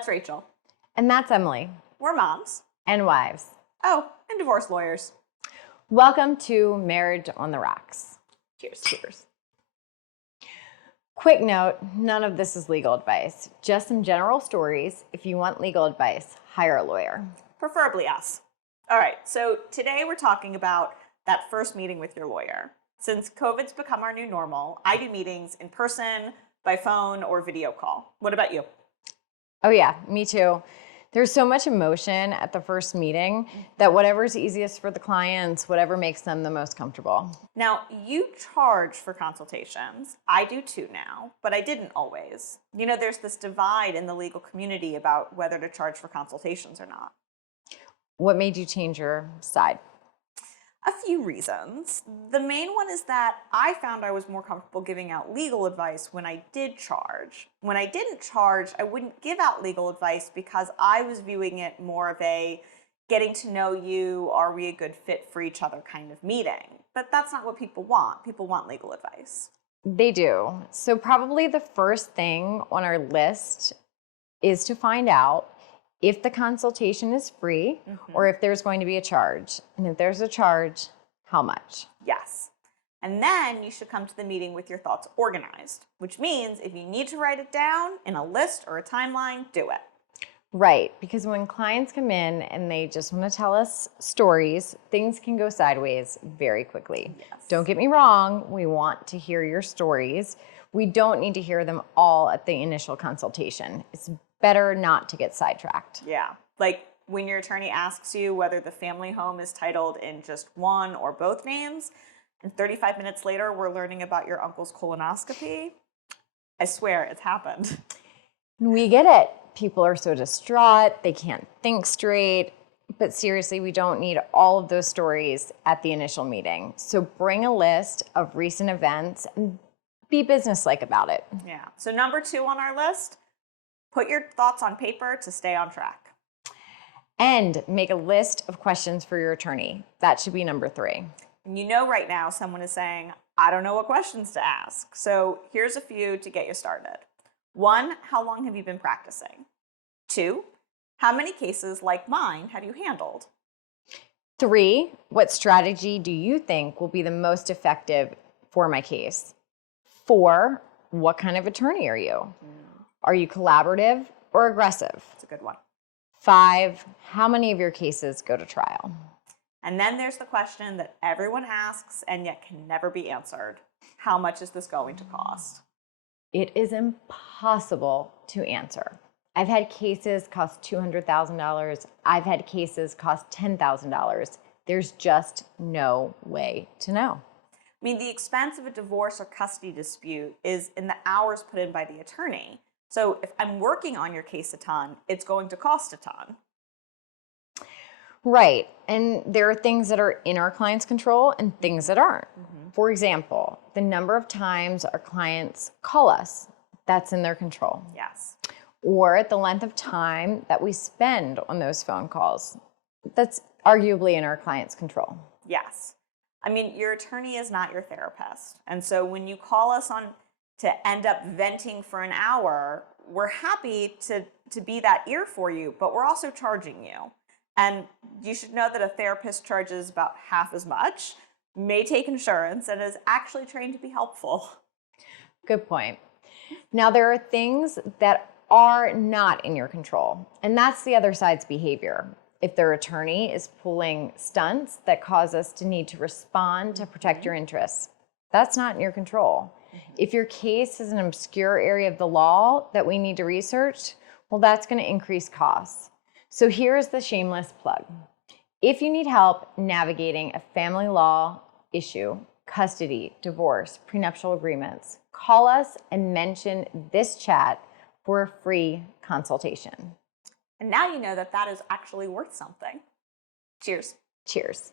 That's Rachel. And that's Emily. We're moms. And wives. Oh, and divorce lawyers. Welcome to Marriage on the Rocks. Cheers. Cheers. Quick note, none of this is legal advice. Just some general stories. If you want legal advice, hire a lawyer. Preferably us. All right, so today we're talking about that first meeting with your lawyer. Since COVID's become our new normal, I do meetings in person, by phone, or video call. What about you? Oh yeah, me too. There's so much emotion at the first meeting that whatever's easiest for the clients, whatever makes them the most comfortable. Now, you charge for consultations. I do too now, but I didn't always. You know, there's this divide in the legal community about whether to charge for consultations or not. What made you change your side? A few reasons. The main one is that I found I was more comfortable giving out legal advice when I did charge. When I didn't charge, I wouldn't give out legal advice because I was viewing it more of a getting to know you, are we a good fit for each other kind of meeting. But that's not what people want. People want legal advice. They do. So probably the first thing on our list is to find out if the consultation is free or if there's going to be a charge. And if there's a charge, how much? Yes. And then you should come to the meeting with your thoughts organized, which means if you need to write it down in a list or a timeline, do it. Right, because when clients come in and they just want to tell us stories, things can go sideways very quickly. Yes. Don't get me wrong, we want to hear your stories. We don't need to hear them all at the initial consultation. It's better not to get sidetracked. Yeah, like when your attorney asks you whether the family home is titled in just one or both names, and 35 minutes later we're learning about your uncle's colonoscopy. I swear it's happened. We get it. People are so distraught, they can't think straight. But seriously, we don't need all of those stories at the initial meeting. So bring a list of recent events and be businesslike about it. Yeah, so number 2 on our list, put your thoughts on paper to stay on track. And make a list of questions for your attorney. That should be number 3. And you know right now someone is saying, I don't know what questions to ask. So here's a few to get you started. 1, how long have you been practicing? 2, how many cases like mine have you handled? 3, what strategy do you think will be the most effective for my case? 4, what kind of attorney are you? Are you collaborative or aggressive? That's a good one. 5, how many of your cases go to trial? And then there's the question that everyone asks and yet can never be answered. How much is this going to cost? It is impossible to answer. I've had cases cost $200,000. I've had cases cost $10,000. There's just no way to know. I mean, the expense of a divorce or custody dispute is in the hours put in by the attorney. So if I'm working on your case a ton, it's going to cost a ton. Right. And there are things that are in our client's control and things that aren't. For example, the number of times our clients call us, that's in their control. Yes. Or the length of time that we spend on those phone calls, that's arguably in our client's control. Yes. I mean, your attorney is not your therapist. And so when you call us on to end up venting for an hour, we're happy to be that ear for you, but we're also charging you. And you should know that a therapist charges about half as much, may take insurance, and is actually trained to be helpful. Good point. Now, there are things that are not in your control, and that's the other side's behavior. If their attorney is pulling stunts that cause us to need to respond to protect your interests, that's not in your control. If your case is an obscure area of the law that we need to research, well, that's going to increase costs. So here's the shameless plug. If you need help navigating a family law issue, custody, divorce, prenuptial agreements, call us and mention this chat for a free consultation. And now you know that that is actually worth something. Cheers. Cheers.